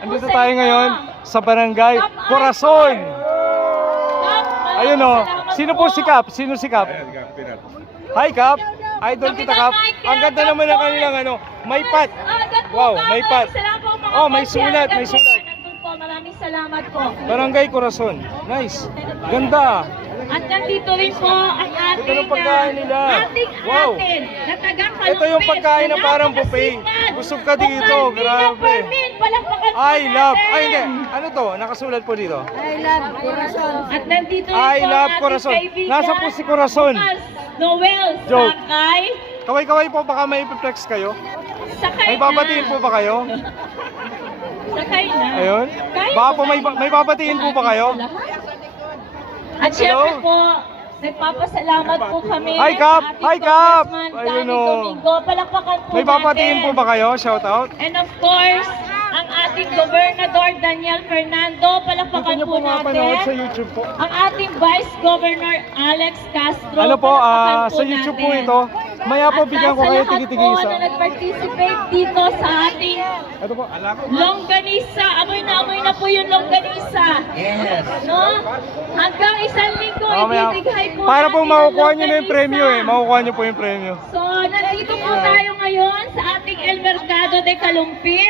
Andito tayo ngayon sa Barangay Corazon. Ayun o. Sino po si Kap? Sino si Kap? Hi Kap. Idol kita Kap. Ang ganda naman ng kanilang ano. May pat. Wow, may pat. Oh, may sulat. May sulat. Maraming salamat po. Barangay Corazon. Nice. Ganda. At nandito rin po ang ating Ito yung pagkain nila. Wow. na taga-Kalumpit. Ito yung pagkain na parang buffet. Busog ka dito. Grabe. I love. Ay hindi. Ano to? Nakasulat po dito. I love Corazon. At nandito rin I po ang love ating Corazon. kaibigan, Nasa po si Corazon. Noel Joke. Sakay. Kaway-kaway po baka may flex kayo. Sakay May babatiin po ba kayo? Sakay na. Ayun. Baka po may babatiin po ba kayo? At syempre po, nagpapasalamat po kami. Hi, Kap! sa ating Hi, Kap! Congressman Ayun, Danny oh. Domingo. Palakpakan po May babatiin natin. po ba kayo? Shout out. And of course, ang ating Gobernador Daniel Fernando. Dito Palakpakan niyo po po mapanood sa natin. YouTube po. Ang ating Vice Governor Alex Castro. Ano po, palakpakan sa YouTube po natin. ito. Maya po At bigyan ko sa kayo lahat tigi-tigi po isa. na nag-participate dito sa ating Ito po. longganisa. Amoy na po yung longganisa. Yes. No? Hanggang isang linggo, Mamaya. ibibigay po Para po natin ang makukuha niyo na yung longganisa. premyo eh. Makukuha niyo po yung premyo. So, nandito po tayo ngayon sa ating El Mercado de Kalumpit.